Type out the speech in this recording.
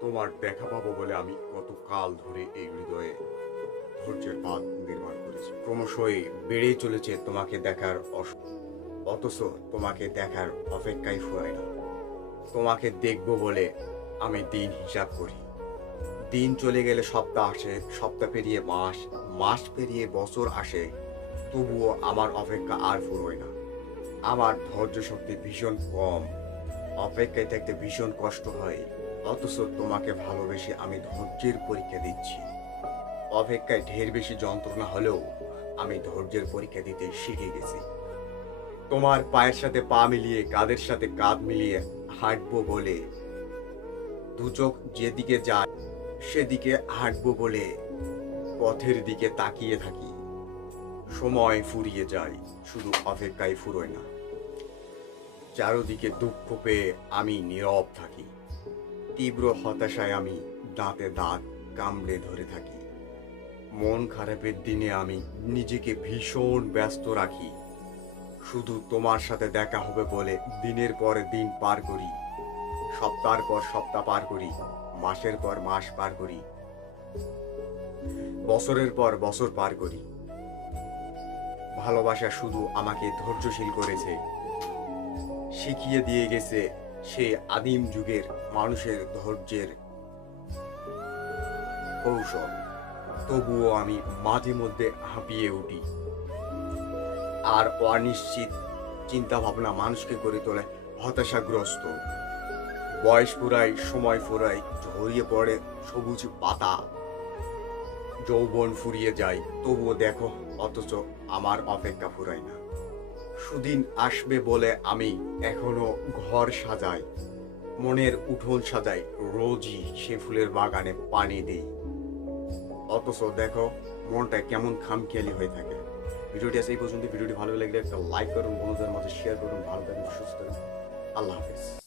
তোমার দেখা পাবো বলে আমি কত কাল ধরে এই হৃদয়ে ধৈর্যের বাঁধ নির্মাণ করেছি। ক্রমশই বেড়েই চলেছে তোমাকে দেখার অথচ তোমাকে দেখার অপেক্ষাই ফুরায় না। তোমাকে দেখবো বলে আমি দিন হিসাব করি। দিন চলে গেলে সপ্তাহ আসে, সপ্তাহ পেরিয়ে মাস, মাস পেরিয়ে বছর আসে, তবুও আমার অপেক্ষা আর ফুরোয় না। আমার ধৈর্য শক্তি ভীষণ কম, অপেক্ষায় থাকতে ভীষণ কষ্ট হয়। অথচ তোমাকে ভালোবেসে আমি ধৈর্যের পরীক্ষা দিচ্ছি। অপেক্ষায় ঢের বেশি যন্ত্রণা হলেও আমি ধৈর্যের পরীক্ষা দিতে শিখে গেছি। তোমার পায়ের সাথে পা মিলিয়ে, কাঁধের সাথে কাঁধ মিলিয়ে হাঁটবো বলে, দু চোখ যেদিকে যায় সেদিকে হাঁটবো বলে পথের দিকে তাকিয়ে থাকি। সময় ফুরিয়ে যায়, শুধু অপেক্ষায় ফুরোয় না। চারদিকে দুঃখ পেয়ে আমি নীরব থাকি। তীব্র হতাশায় আমি দাঁতে দাঁত কামড়ে ধরে থাকি। মন খারাপের দিনে আমি নিজেকে ভীষণ ব্যস্ত রাখি। শুধু তোমার সাথে দেখা হবে বলে দিনের পর দিন পার করি, সপ্তাহের পর সপ্তাহ পার করি, মাসের পর মাস পার করি, বছরের পর বছর পার করি। ভালোবাসা শুধু আমাকে ধৈর্যশীল করেছে, শিখিয়ে দিয়ে গেছে সে আদিম যুগের মানুষের ধৈর্যের কৌশল। তবুও আমি মাঝে মধ্যে হাঁপিয়ে উঠি, আর অনিশ্চিত চিন্তা ভাবনা মানুষকে করে তোলে হতাশাগ্রস্ত। বয়স ফুরায়, সময় ফুরায়, ঝরিয়ে পড়ে সবুজ পাতা, যৌবন ফুরিয়ে যায়, তবুও দেখো অথচ আমার অপেক্ষা ফুরায় না। সুদিন আসবে বলে আমি এখনো ঘর সাজাই, মনের উঠোন সাজাই, রোজই সে ফুলের বাগানে পানি দিই, অথচ দেখো মনটা কেমন খামখেয়ালি হয়ে থাকে। ভিডিওটি আজ এই পর্যন্ত। ভিডিওটি ভালো লাগলে একটা লাইক করুন, বন্ধুদের মাঝে শেয়ার করুন। ভালো থাকুন, সুস্থ থাকুন। আল্লাহ হাফেজ।